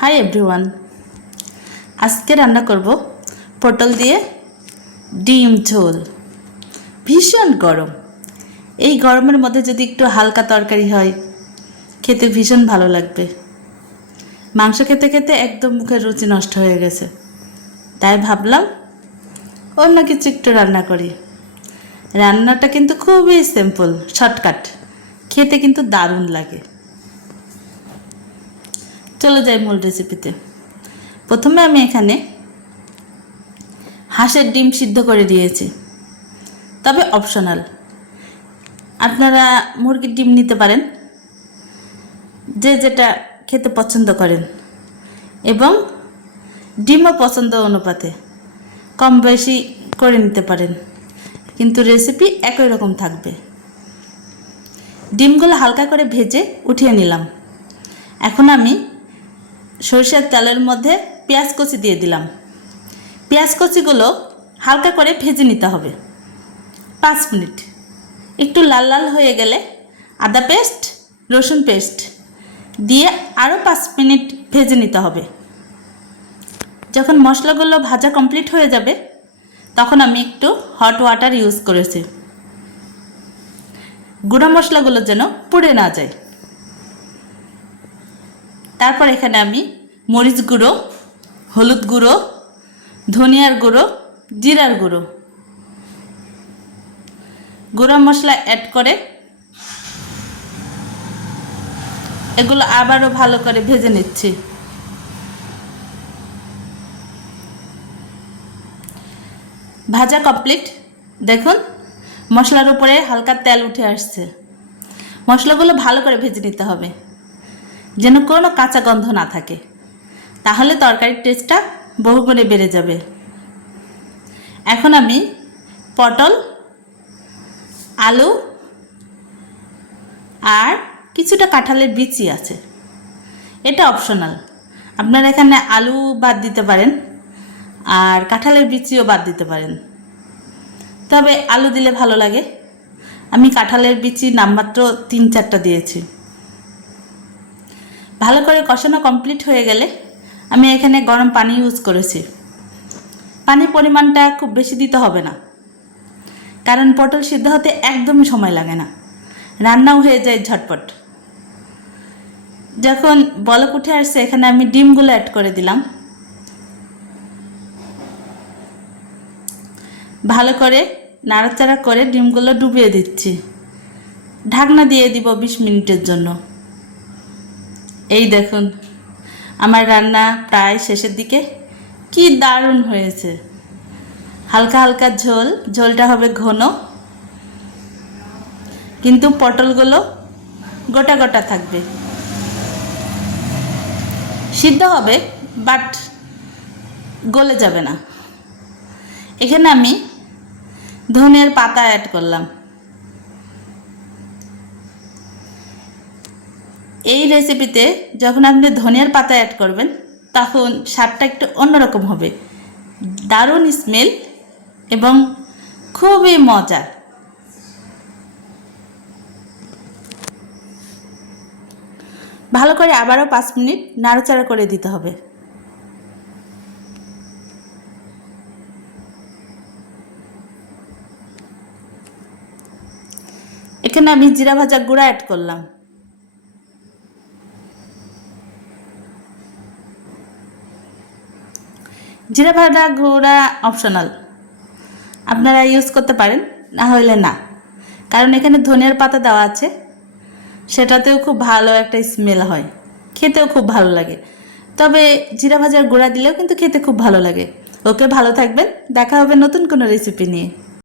Hi everyone আজকে রান্না করব পটল দিয়ে ডিম ঝোল। ভীষণ গরম। এই গরমের মধ্যে যদি একটু হালকা তরকারি হয়, খেতে ভীষণ ভালো লাগবে। মাংস খেতে খেতে একদম মুখের রুচি নষ্ট হয়ে গেছে। তাই ভাবলাম অন্য কিছু একটু রান্না করি। রান্নাটা কিন্তু খুবই সিম্পল শর্টকাট খেতে কিন্তু দারুণ লাগে। চলে যাই মূল রেসিপিতে প্রথমে আমি এখানে হাঁসের ডিম সিদ্ধ করে দিয়েছি। তবে অপশনাল আপনারা মুরগির ডিম নিতে পারেন। যে যেটা খেতে পছন্দ করেন। এবং ডিমও পছন্দ অনুপাতে কম বেশি করে নিতে পারেন। কিন্তু রেসিপি একই রকম থাকবে। ডিমগুলো হালকা করে ভেজে উঠিয়ে নিলাম। এখন আমি সরিষার তেলের মধ্যে পেঁয়াজ কচি দিয়ে দিলাম। পেঁয়াজ কচিগুলো হালকা করে ভেজে নিতে হবে। পাঁচ মিনিট। একটু লাল লাল হয়ে গেলে আদা পেস্ট, রসুন পেস্ট দিয়ে আরও পাঁচ মিনিট ভেজে নিতে হবে। যখন মশলাগুলো ভাজা কমপ্লিট হয়ে যাবে, তখন আমি একটু হট ওয়াটার ইউজ করেছি। গুঁড়া মশলাগুলো যেন পুড়ে না যায়। তারপর এখানে আমি মরিচ গুঁড়ো, হলুদ গুঁড়ো, ধনিয়ার গুঁড়ো, জিরার গুঁড়ো। গুঁড়ো মশলা অ্যাড করে এগুলো আবারও ভালো করে ভেজে নিচ্ছি। ভাজা কমপ্লিট দেখুন, মশলার উপরে হালকা তেল উঠে আসছে। মশলাগুলো ভালো করে ভেজে নিতে হবে। যেন কোনো কাঁচা গন্ধ না থাকে। তাহলে তরকারির টেস্টটা বহুগুণে বেড়ে যাবে। এখন আমি পটল, আলু আর কিছুটা কাঁঠালের বিচি আছে। এটা অপশনাল আপনারা এখানে আলু বাদ দিতে পারেন আর কাঁঠালের বিচিও বাদ দিতে পারেন। তবে আলু দিলে ভালো লাগে। আমি কাঁঠালের বিচি নামমাত্র তিন চারটা দিয়েছি। ভালো করে কষানো কমপ্লিট হয়ে গেলে আমি এখানে গরম পানি ইউজ করেছি। পানির পরিমাণটা খুব বেশি দিতে হবে না। কারণ পটল সিদ্ধ হতে একদমই সময় লাগে না। রান্নাও হয়ে যায় ঝটপট। যখন বলক উঠে আসছে, এখানে আমি ডিমগুলো অ্যাড করে দিলাম। ভালো করে নাড়াচাড়া করে ডিমগুলো ডুবিয়ে দিচ্ছি। ঢাকনা দিয়ে দিব বিশ মিনিটের জন্য। এই দেখুন, আমার রান্না প্রায় শেষের দিকে। কি দারুণ হয়েছে। হালকা হালকা ঝোল, ঝোলটা হবে ঘন। কিন্তু পটলগুলো গোটা গোটা থাকবে। সিদ্ধ হবে, বাট গলে যাবে না। এখানে আমি ধনিয়ার পাতা অ্যাড করলাম। এই রেসিপিতে যখন আপনি ধনিয়ার পাতা অ্যাড করবেন, তখন স্বাদটা একটু অন্যরকম হবে। দারুণ স্মেল এবং খুবই মজার। ভালো করে আবারও পাঁচ মিনিট নাড়াচাড়া করে দিতে হবে। এখানে আমি জিরা ভাজা গুঁড়া অ্যাড করলাম। জিরা ভাজা গুঁড়া অপশনাল আপনারা ইউজ করতে পারেন, না হইলে না। কারণ এখানে ধনিয়ার পাতা দেওয়া আছে, সেটাতেও খুব ভালো একটা স্মেল হয়। খেতেও খুব ভালো লাগে। তবে জিরা ভাজার গুঁড়া দিলেও কিন্তু খেতে খুব ভালো লাগে। ওকে ভালো থাকবেন, দেখা হবে নতুন কোনো রেসিপি নিয়ে।